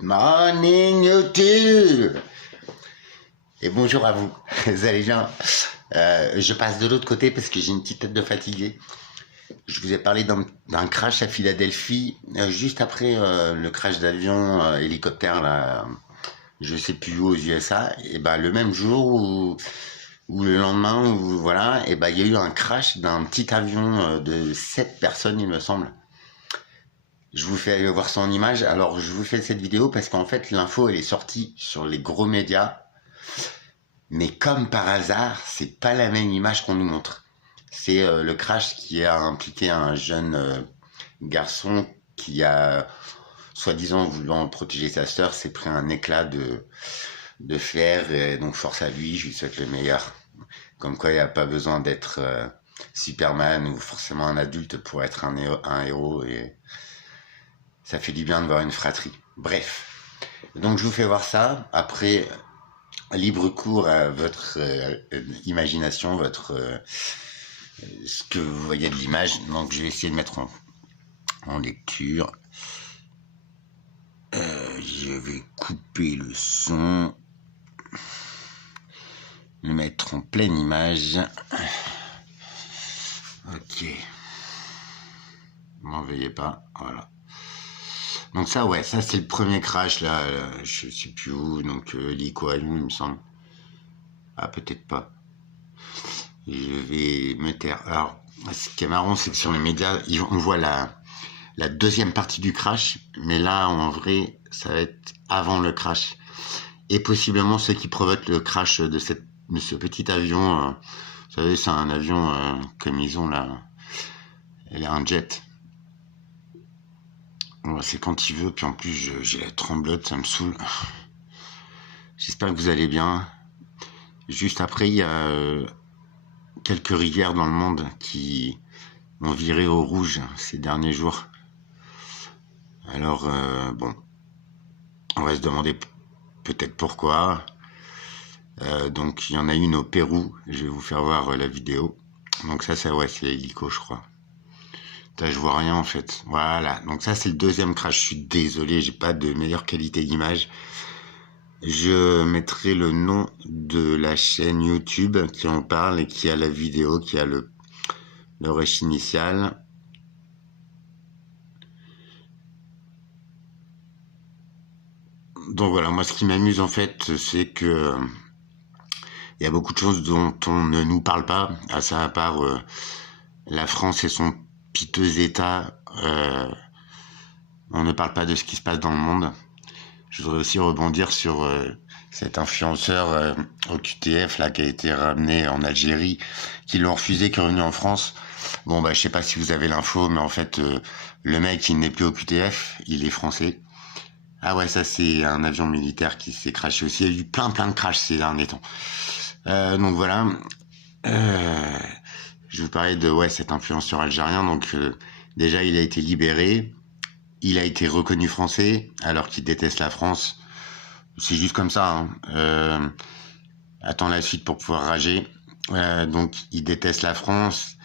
Good morning YouTube. Et bonjour à vous, vous allez bien? Je passe de l'autre côté parce que j'ai une petite tête de fatigué. Je vous ai parlé d'un crash à Philadelphie, juste après le crash d'avion hélicoptère, là, je sais plus où, aux USA. Et ben le même jour ou le lendemain, voilà, et ben il y a eu un crash d'un petit avion de 7 personnes, il me semble. Je vous fais voir ça en image. Alors, je vous fais cette vidéo parce qu'en fait, l'info, elle est sortie sur les gros médias. Mais comme par hasard, c'est pas la même image qu'on nous montre. C'est le crash qui a impliqué un jeune garçon qui a, soi-disant voulant protéger sa sœur, s'est pris un éclat de fer. Et donc, force à lui, je lui souhaite le meilleur. Comme quoi, il n'y a pas besoin d'être Superman ou forcément un adulte pour être un héros. Et ça fait du bien de voir une fratrie. Bref. Donc je vous fais voir ça. Après, libre cours à votre imagination, ce que vous voyez de l'image. Donc je vais essayer de mettre en lecture. Je vais couper le son. Le mettre en pleine image. Ok. M'en veuillez pas. Voilà. Donc ça, ouais, ça c'est le premier crash, là, je sais plus où, donc Lico, il me semble. Ah, peut-être pas. Je vais me taire. Alors, ce qui est marrant, c'est que sur les médias, on voit la deuxième partie du crash, mais là, en vrai, ça va être avant le crash. Et possiblement ce qui provoque le crash de ce petit avion. Vous savez, c'est un avion comme ils ont là. Elle a un jet. C'est quand il veut, puis en plus j'ai la tremblote, ça me saoule. J'espère que vous allez bien. Juste après, il y a quelques rivières dans le monde qui ont viré au rouge ces derniers jours. Alors, bon, on va se demander peut-être pourquoi. Donc, il y en a une au Pérou, je vais vous faire voir la vidéo. Donc ça ouais, c'est l'hélico, je crois. Je vois rien en fait. Voilà, donc ça c'est le deuxième crash. Je suis désolé, j'ai pas de meilleure qualité d'image. Je mettrai le nom de la chaîne YouTube qui en parle et qui a la vidéo, qui a le rush initial. Donc voilà, moi ce qui m'amuse en fait, c'est que il y a beaucoup de choses dont on ne nous parle pas, à ça à part la France et son piteux état. On ne parle pas de ce qui se passe dans le monde. Je voudrais aussi rebondir sur cet influenceur au QTF là qui a été ramené en Algérie, qui l'ont refusé, qui est revenu en France. Bon bah je sais pas si vous avez l'info, mais en fait le mec il n'est plus au QTF, il est français. Ah ouais, ça c'est un avion militaire qui s'est crashé aussi. Il y a eu plein de crashs ces derniers temps. Donc voilà. Je vous parlais de cet influenceur algérien. Donc déjà il a été libéré. Il a été reconnu français alors qu'il déteste la France. C'est juste comme ça. Attends la suite pour pouvoir rager. Donc il déteste la France.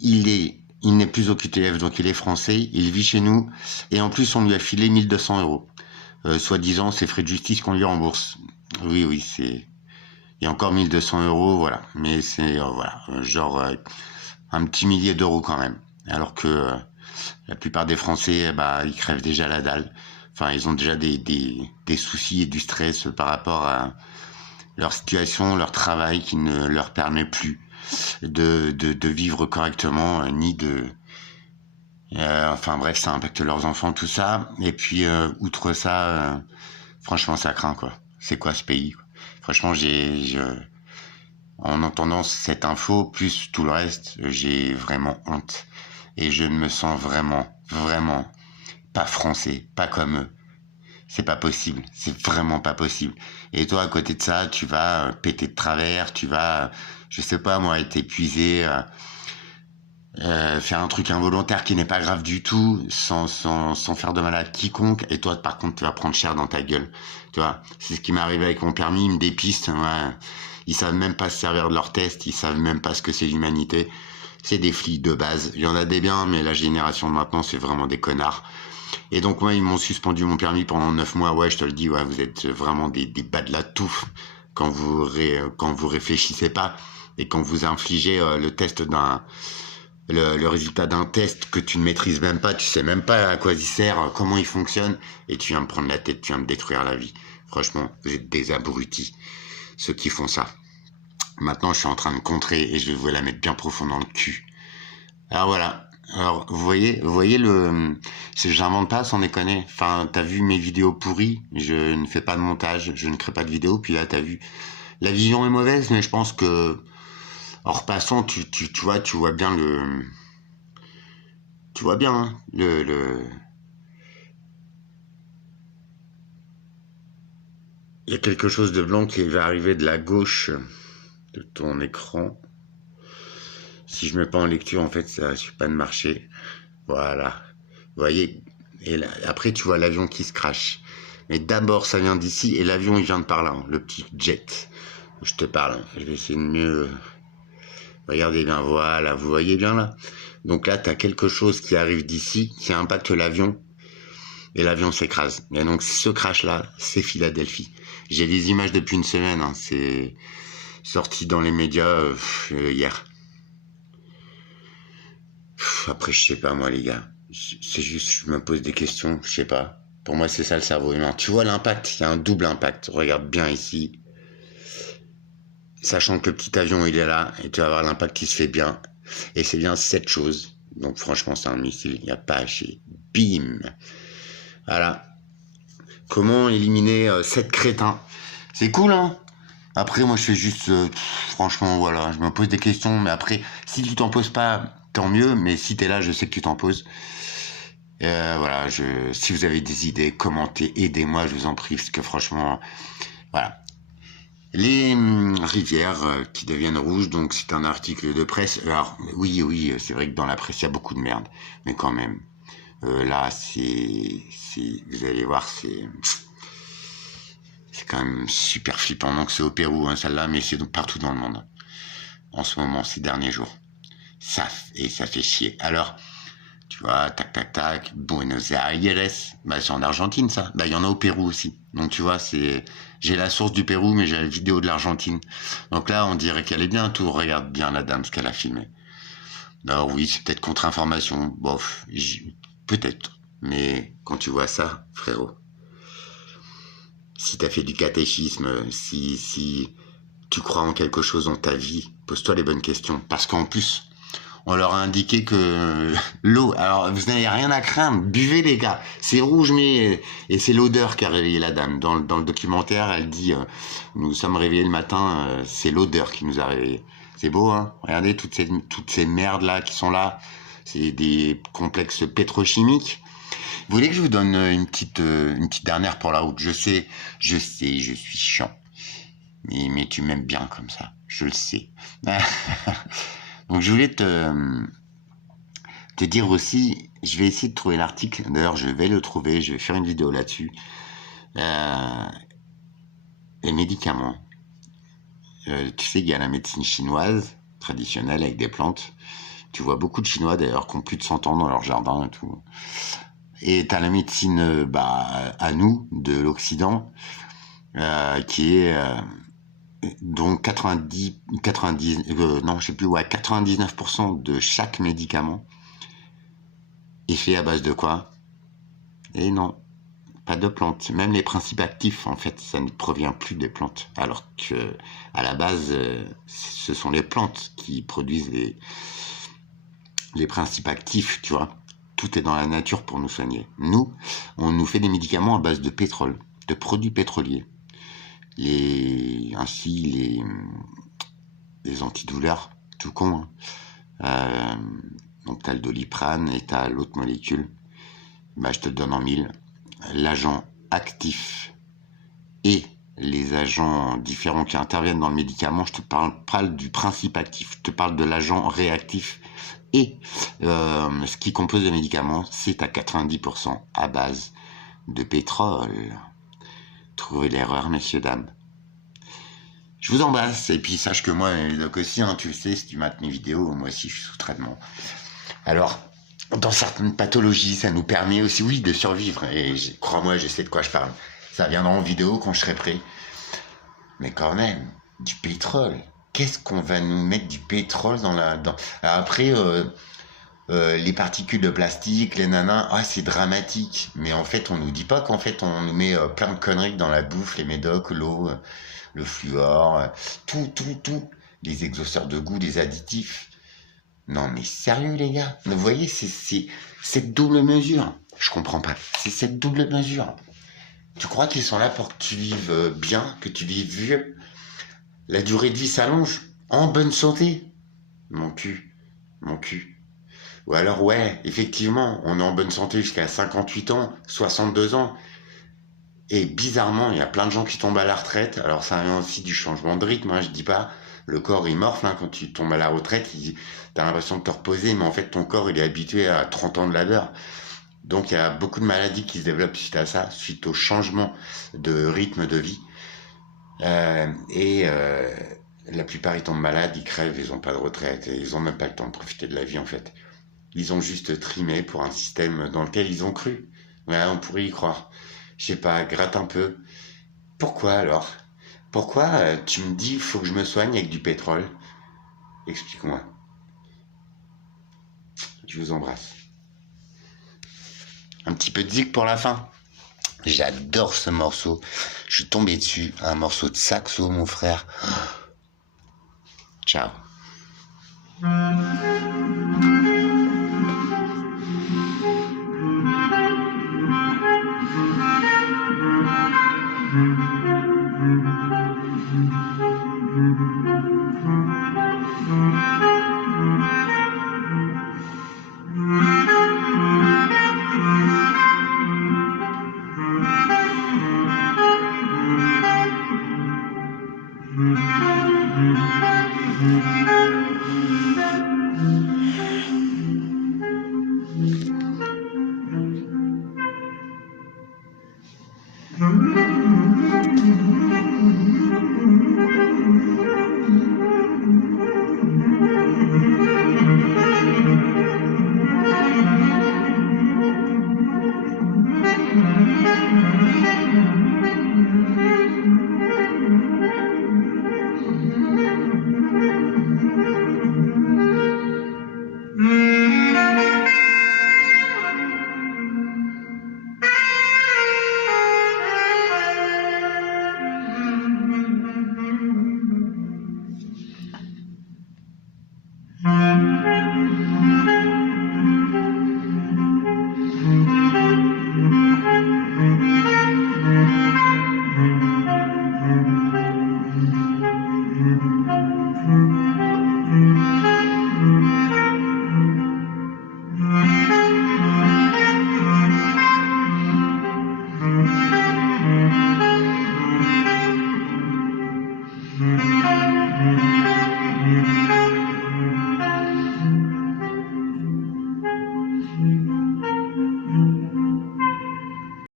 Il n'est plus au QTF, donc il est français. Il vit chez nous. Et en plus, on lui a filé 1200 €. Soi-disant, c'est frais de justice qu'on lui rembourse. Oui, c'est... Il y a encore 1200 €, voilà. Mais c'est, voilà, genre un petit millier d'euros quand même. Alors que... la plupart des Français, ils crèvent déjà la dalle. Enfin, ils ont déjà des soucis et du stress par rapport à leur situation, leur travail qui ne leur permet plus de vivre correctement, ni de... enfin bref, ça impacte leurs enfants, tout ça. Et puis, outre ça, franchement, ça craint, quoi. C'est quoi ce pays, quoi. Franchement, en entendant cette info, plus tout le reste, j'ai vraiment honte. Et je ne me sens vraiment pas français, pas comme eux. C'est pas possible, c'est vraiment pas possible. Et toi, à côté de ça, tu vas péter de travers, tu vas, je sais pas moi, être épuisé, faire un truc involontaire qui n'est pas grave du tout, sans faire de mal à quiconque. Et toi, par contre, tu vas prendre cher dans ta gueule. Tu vois, c'est ce qui m'est arrivé avec mon permis, ils me dépistent. Ouais. Ils savent même pas se servir de leurs tests, ils savent même pas ce que c'est l'humanité. C'est des flics de base. Il y en a des biens, mais la génération de maintenant, c'est vraiment des connards. Et donc, moi, ils m'ont suspendu mon permis pendant 9 mois. Ouais, je te le dis, ouais, vous êtes vraiment des bas de la touffe quand vous réfléchissez pas et quand vous infligez le résultat d'un test que tu ne maîtrises même pas, tu sais même pas à quoi il sert, comment il fonctionne, et tu viens me prendre la tête, tu viens me détruire la vie. Franchement, vous êtes des abrutis, ceux qui font ça. Maintenant, je suis en train de contrer et je vais vous la mettre bien profond dans le cul. Alors voilà. Alors, vous voyez j'invente pas sans déconner. Enfin, t'as vu mes vidéos pourries, je ne fais pas de montage, je ne crée pas de vidéos, puis là, t'as vu, la vision est mauvaise, mais je pense que, en repassant, tu vois bien tu vois bien, hein, il y a quelque chose de blanc qui va arriver de la gauche de ton écran. Si je mets pas en lecture, en fait, ça suffit pas de marcher. Voilà. Vous voyez, et là, après, tu vois l'avion qui se crache. Mais d'abord, ça vient d'ici, et l'avion, il vient de par là, hein, le petit jet. Je te parle. Je vais essayer de mieux... Regardez bien, voilà, vous voyez bien là. Donc là, tu as quelque chose qui arrive d'ici, qui impacte l'avion, et l'avion s'écrase. Et donc, ce crash-là, c'est Philadelphie. J'ai des images depuis une semaine, hein, c'est sorti dans les médias hier. Après, je sais pas, moi, les gars. C'est juste, je me pose des questions, je sais pas. Pour moi, c'est ça le cerveau humain. Tu vois l'impact, il y a un double impact. Regarde bien ici. Sachant que le petit avion, il est là, et tu vas voir l'impact qui se fait bien. Et c'est bien cette chose. Donc franchement, c'est un missile, il n'y a pas à chier. Bim. Voilà. Comment éliminer 7 crétins? C'est cool, hein? Après, moi, je fais juste... franchement, voilà, je me pose des questions, mais après, si tu t'en poses pas, tant mieux, mais si t'es là, je sais que tu t'en poses. Voilà, si vous avez des idées, commentez, aidez-moi, je vous en prie, parce que franchement, voilà. Les rivières qui deviennent rouges, donc c'est un article de presse. Alors, oui, c'est vrai que dans la presse, il y a beaucoup de merde, mais quand même, là, vous allez voir, c'est quand même super flippant. Donc c'est au Pérou, hein, celle-là, mais c'est partout dans le monde, en ce moment, ces derniers jours. Ça fait chier. Alors, tu vois, tac, tac, tac, Buenos Aires, bah, c'est en Argentine, ça. Bah, il y en a au Pérou aussi. Donc, tu vois, j'ai la source du Pérou, mais j'ai la vidéo de l'Argentine. Donc là, on dirait qu'elle est bien tout. Regarde bien la dame, ce qu'elle a filmé. Alors oui, c'est peut-être contre-information. Bof, peut-être. Mais quand tu vois ça, frérot, si t'as fait du catéchisme, si tu crois en quelque chose dans ta vie, pose-toi les bonnes questions. Parce qu'en plus, on leur a indiqué que l'eau, alors vous n'avez rien à craindre, buvez les gars, c'est rouge mais et c'est l'odeur qui a réveillé la dame. Dans le documentaire, elle dit nous sommes réveillés le matin, c'est l'odeur qui nous a réveillés. C'est beau, hein? Regardez toutes ces merdes là qui sont là, c'est des complexes pétrochimiques. Vous voulez que je vous donne une petite dernière pour la route? Je sais, je suis chiant, mais tu m'aimes bien comme ça, je le sais. Donc je voulais te dire aussi, je vais essayer de trouver l'article, d'ailleurs je vais le trouver, je vais faire une vidéo là-dessus. Les médicaments. Tu sais qu'il y a la médecine chinoise, traditionnelle, avec des plantes. Tu vois beaucoup de Chinois d'ailleurs qui ont plus de 100 ans dans leur jardin et tout. Et tu as la médecine à nous, de l'Occident, qui est... donc 99% de chaque médicament est fait à base de quoi? Et non, pas de plantes. Même les principes actifs, en fait, ça ne provient plus des plantes. Alors que, à la base, ce sont les plantes qui produisent les principes actifs, tu vois. Tout est dans la nature pour nous soigner. Nous, on nous fait des médicaments à base de pétrole, de produits pétroliers. Ainsi, les antidouleurs, tout con. Hein. Donc, tu as le Doliprane et tu as l'autre molécule. Bah, je te le donne en 1000. L'agent actif et les agents différents qui interviennent dans le médicament, je te parle pas du principe actif, je te parle de l'agent réactif. Et ce qui compose le médicament, c'est à 90% à base de pétrole. Trouvez l'erreur, messieurs, dames. Je vous embrasse, et puis sache que moi, Médoc aussi, hein, tu le sais, si tu mates mes vidéos, moi aussi je suis sous traitement. Alors, dans certaines pathologies, ça nous permet aussi, oui, de survivre. Et crois-moi, je sais de quoi je parle. Ça viendra en vidéo quand je serai prêt. Mais quand même, du pétrole. Qu'est-ce qu'on va nous mettre du pétrole dans la... Alors après, les particules de plastique, les nanas, ah, c'est dramatique. Mais en fait, on nous dit pas qu'en fait, on nous met plein de conneries dans la bouffe, les médocs, l'eau, le fluor, tout. Les exhausteurs de goût, les additifs. Non, mais sérieux, les gars. Vous voyez, c'est cette double mesure. Je comprends pas. C'est cette double mesure. Tu crois qu'ils sont là pour que tu vives bien, que tu vives vieux? La durée de vie s'allonge. En bonne santé. Mon cul. Ou alors, ouais, effectivement, on est en bonne santé jusqu'à 58 ans, 62 ans. Et bizarrement, il y a plein de gens qui tombent à la retraite. Alors, ça vient aussi du changement de rythme, hein, je dis pas. Le corps, il morfle, hein, quand tu tombes à la retraite, t'as l'impression de te reposer, mais en fait, ton corps, il est habitué à 30 ans de labeur. Donc, il y a beaucoup de maladies qui se développent suite à ça, suite au changement de rythme de vie. La plupart, ils tombent malades, ils crèvent, ils ont pas de retraite, et ils ont même pas le temps de profiter de la vie, en fait. Ils ont juste trimé pour un système dans lequel ils ont cru. Ouais, on pourrait y croire. Je sais pas, gratte un peu. Pourquoi alors? Pourquoi tu me dis faut que je me soigne avec du pétrole? Explique-moi. Je vous embrasse. Un petit peu de zik pour la fin. J'adore ce morceau. Je suis tombé dessus. Un morceau de saxo, mon frère. Ciao.